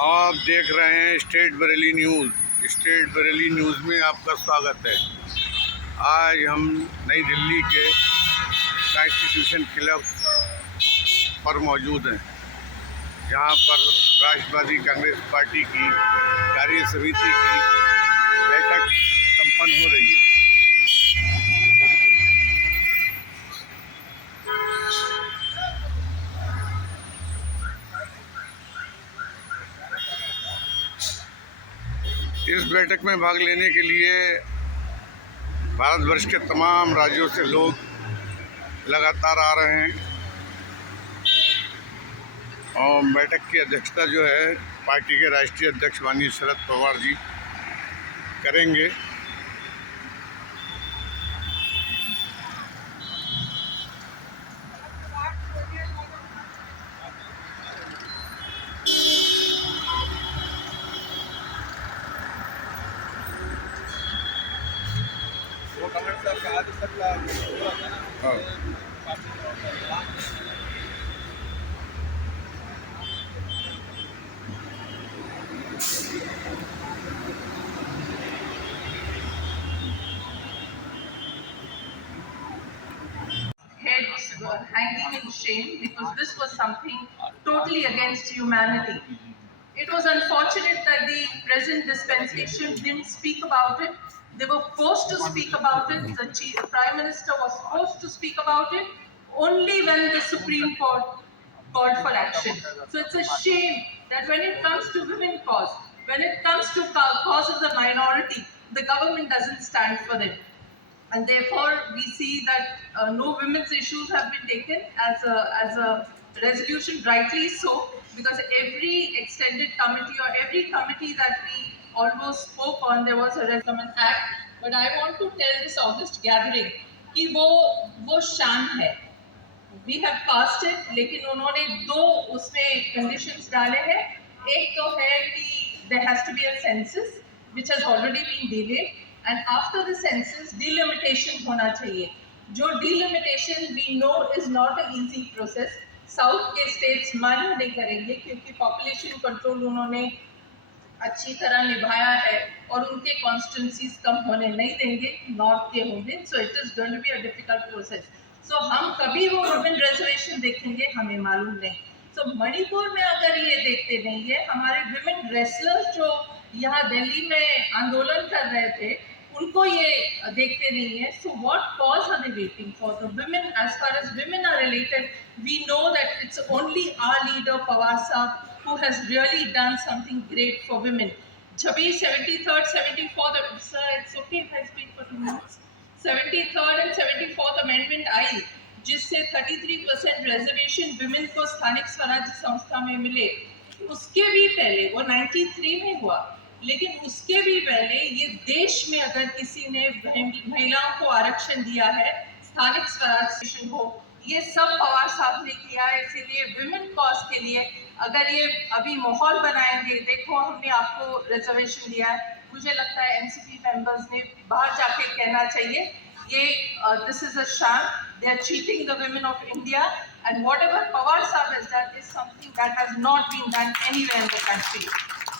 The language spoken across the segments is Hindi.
आप देख रहे हैं state Bareilly news. State Bareilly news में आपका स्वागत है। आज हम नई दिल्ली के कॉन्स्टिट्यूशन क्लब पर मौजूद हैं, जहां पर राष्ट्रवादी कांग्रेस पार्टी की कार्य समिति की बैठक संपन्न हो रही है। इस बैठक में भाग लेने के लिए भारतवर्ष के तमाम राज्यों से लोग लगातार आ रहे हैं और बैठक की अध्यक्षता जो है पार्टी के राष्ट्रीय अध्यक्ष माननीय शरद पवार जी करेंगे। Heads were hanging in shame because this was something totally against humanity. It was unfortunate that the present dispensation didn't speak about it. They were forced to speak about it. The Prime Minister was forced to speak about it only when the Supreme Court called for action. So it's a shame that when it comes to women cause, when it comes to cause of the minority, the government doesn't stand for them. And therefore, we see that no women's issues have been taken as a resolution, rightly so, because every extended committee or every committee that we almost spoke on, there was a Resolution Act. But I want to tell this August gathering कि वो शान है. We have passed it, लेकिन उन्होंने दो उसमें conditions डाले हैं. एक तो है कि there has to be a census, which has already been delayed, and after the census, delimitation होना चाहिए. जो delimitation we know is not an easy process. South के states मान नहीं करेंगे क्योंकि population control उन्होंने अच्छी तरह निभाया है और उनके कॉन्स्टिट्यूंसीज कम होने नहीं देंगे, नॉर्थ के होंगे. So it is going to be a difficult process. So हम कभी वो वुमेन रिजर्वेशन देखेंगे हमें मालूम नहीं. सो मणिपुर में अगर ये देखते नहीं है, हमारे विमेन रेसलर्स जो यहाँ दिल्ली में आंदोलन कर रहे थे उनको ये देखते नहीं है. So what cause are they waiting for the women? As far as women are related, we know that it's only our leader Pawar Sahab who has really done something great for women. Jabhi 73rd, 74th, sir, it's okay if I speak for 2 minutes. 73rd and 74th amendment आई, जिससे 33% रिजर्वेशन विमेन को स्थानिक स्वराज्य संस्था में मिले. उसके भी पहले वो 93 में हुआ, लेकिन उसके भी पहले ये देश में अगर किसी ने महिलाओं को आरक्षण दिया है स्थानिक स्वराज्य हो, ये सब पवार साहब ने किया है. इसीलिए विमेन कॉज के लिए अगर ये अभी माहौल बनाएंगे, देखो हमने आपको रिजर्वेशन दिया है, मुझे लगता है एनसीपी मेंबर्स ने बाहर जाके कहना चाहिए ये this is a shame, they are cheating the women of India, and whatever Pawar साहब has done is something that has not been done anywhere in the country.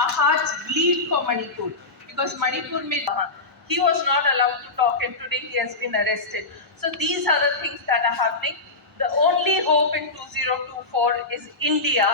Our hearts bleed for Manipur because Manipur mein he was not allowed to talk and today he has been arrested. So these are the things that are happening. The only hope in 2024 is India,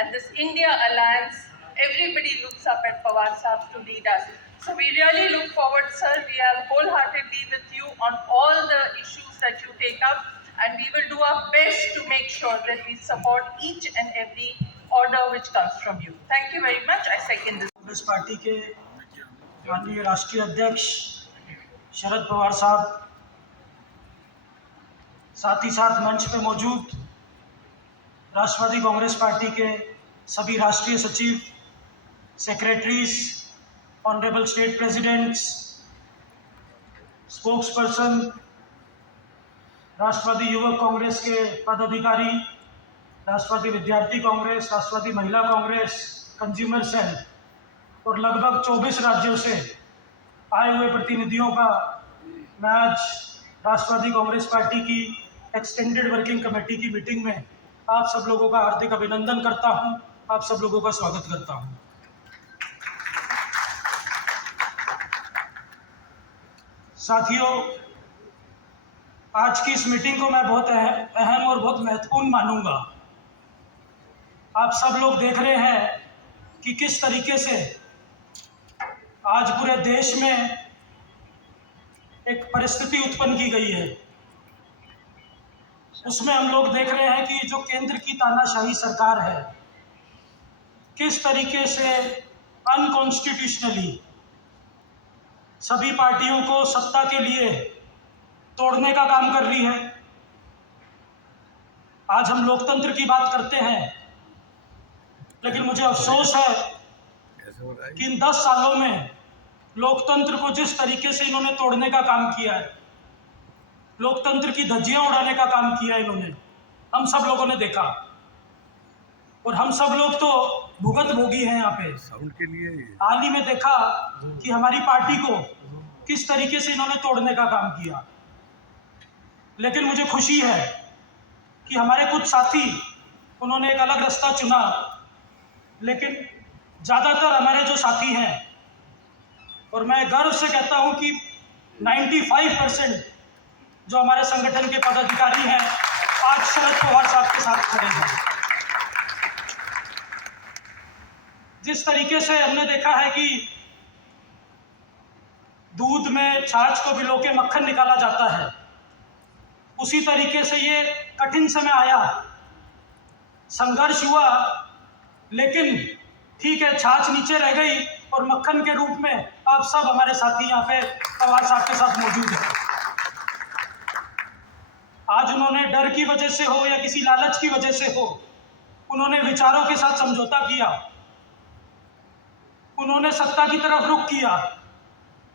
and this India alliance, everybody looks up at Pawar Sahab to lead us. So we really look forward, sir. We are wholeheartedly with you on all the issues that you take up, and we will do our best to make sure that we support each and every order which comes from you. Thank you very much. I second this. Congress party के माननीय राष्ट्रीय अध्यक्ष शरद पवार साहब, साथ ही साथ मंच पे मौजूद राष्ट्रवादी कांग्रेस पार्टी के सभी राष्ट्रीय सचिव, secretaries, honourable state presidents, spokesperson, Rashtrawadi Yuvak Congress के पदाधिकारी, राष्ट्रवादी विद्यार्थी कांग्रेस, राष्ट्रवादी महिला कांग्रेस, कंज्यूमर सेल और लगभग 24 राज्यों से आए हुए प्रतिनिधियों का मैं आज राष्ट्रवादी कांग्रेस पार्टी की एक्सटेंडेड वर्किंग कमेटी की मीटिंग में आप सब लोगों का हार्दिक अभिनंदन करता हूं. आप सब लोगों का स्वागत करता हूं। साथियों, आज की इस मीटिंग को मैं बहुत अहम और बहुत महत्वपूर्ण मानूंगा। आप सब लोग देख रहे हैं कि किस तरीके से आज पूरे देश में एक परिस्थिति उत्पन्न की गई है। उसमें हम लोग देख रहे हैं कि जो केंद्र की तानाशाही सरकार है, किस तरीके से अनकॉन्स्टिट्यूशनली सभी पार्टियों को सत्ता के लिए तोड़ने का काम कर रही है। आज हम लोकतंत्र की बात करते हैं, लेकिन मुझे अफसोस है कि इन 10 सालों में लोकतंत्र को जिस तरीके से इन्होंने तोड़ने का काम किया है, लोकतंत्र की धज्जियां उड़ाने का काम किया है इन्होंने, हम सब लोगों ने देखा। और हम सब लोग तो भुगतभोगी हैं यहाँ पे। साउंड के लिए हाल ही में देखा कि हमारी पार्टी को किस तरीके से इन्होंने तोड़ने का काम किया। लेकिन मुझे खुशी है कि हमारे कुछ साथी, उन्होंने एक अलग रास्ता चुना, लेकिन ज़्यादातर हमारे जो साथी हैं, और मैं गर्व से कहता हूं कि 95% जो हमारे संगठन के पदाधिकारी हैं, आज शरद पवार साहब के साथ खड़े हैं। जिस तरीके से हमने देखा है कि दूध में छाछ को भिगो के मक्खन निकाला जाता है, उसी तरीके से ये कठिन समय आया, संघर्ष हुआ, लेकिन ठीक है, छाछ नीचे रह गई और मक्खन के रूप में आप सब हमारे साथी यहाँ पे पवार साहब के साथ मौजूद हैं। आज उन्होंने डर की वजह से हो या किसी लालच की वजह से हो, उन्होंने विचारों के साथ समझौता किया, उन्होंने सत्ता की तरफ रुख किया।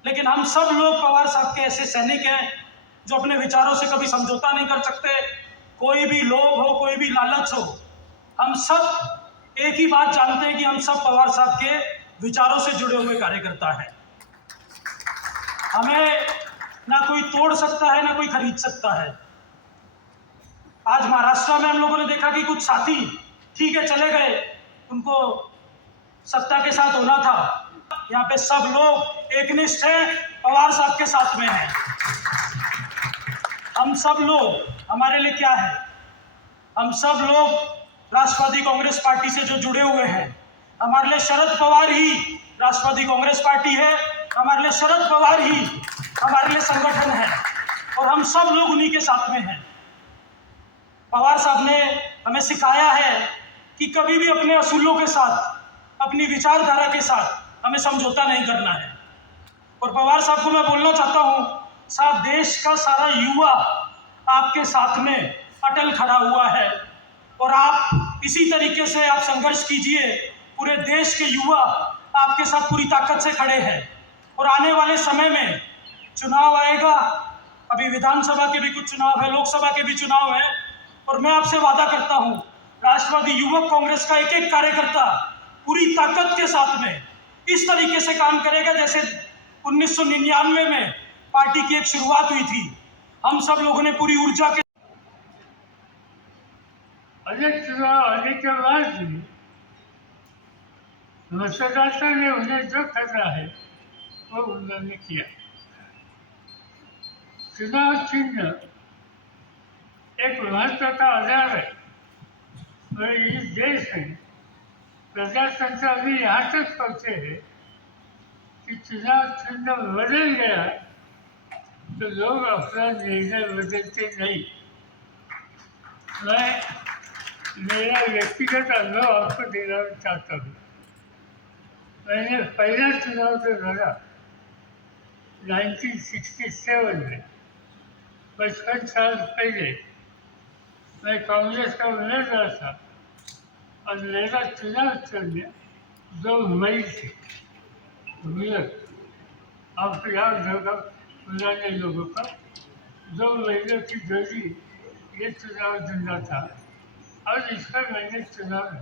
लेकिन हम सब लोग पवार साहब के ऐसे सैनिक हैं जो अपने विचारों से कभी समझौता नहीं कर सकते। कोई भी लोभ हो, कोई भी लालच हो, हम सब एक ही बात जानते हैं कि हम सब पवार साहब के विचारों से जुड़े हुए कार्यकर्ता हैं। हमें ना कोई तोड़ सकता है, ना कोई खरीद सकता है। आज महाराष्ट्र में हम लोगों ने देखा कि कुछ साथी ठीक है चले गए, उनको सत्ता के साथ होना था। यहाँ पे सब लोग एकनिष्ठ हैं, पवार साहब के साथ में हैं। हम सब लोग, हमारे लिए क्या है, हम सब लोग राष्ट्रवादी कांग्रेस पार्टी से जो जुड़े हुए हैं, हमारे लिए शरद पवार ही राष्ट्रवादी कांग्रेस पार्टी है, हमारे लिए शरद पवार ही हमारे लिए संगठन है, और हम सब लोग उन्हीं के साथ में हैं। पवार साहब ने हमें सिखाया है कि कभी भी अपने असूलों के साथ, अपनी विचारधारा के साथ हमें समझौता नहीं करना है। और पवार साहब को मैं बोलना चाहता हूँ, साहब, देश का सारा युवा आपके साथ में अटल खड़ा हुआ है, और आप इसी तरीके से आप संघर्ष कीजिए। पूरे देश के युवा आपके साथ पूरी ताकत से खड़े हैं, और आने वाले समय में चुनाव आएगा। अभी विधानसभा के भी कुछ चुनाव है, लोकसभा के भी चुनाव है, और मैं आपसे वादा करता हूँ, राष्ट्रवादी युवक कांग्रेस का एक एक कार्यकर्ता पूरी ताकत के साथ में इस तरीके से काम करेगा जैसे 1999 में पार्टी की एक शुरुआत हुई थी। हम सब लोगों ने पूरी ऊर्जा के अनेक चुनाव आने के बाद भी मतदाता ने उन्हें जो करना है वो उन्होंने किया। चुनाव चिन्ह एक महत्व का आधार है, और इस देश में प्रजातंत्र अभी यहाँ तक पहुँचे हैं कि चुनाव चिन्ह बदल गया तो लोग अपना निर्णय बदलते नहीं। मैं मेरा व्यक्तिगत अनुभव आपको देना चाहता हूँ। मैंने पहला चुनाव जो लड़ा 1967 में, 55 साल पहले, मैं कांग्रेस का उम्मीदवार था, और मेरा चुनाव चिन्ह 2 मई थी। आपको याद होगा पुराने लोगों का 2 महीनों की दूरी ये चुनाव चिन्ह था, और इस पर मैंने चुनाव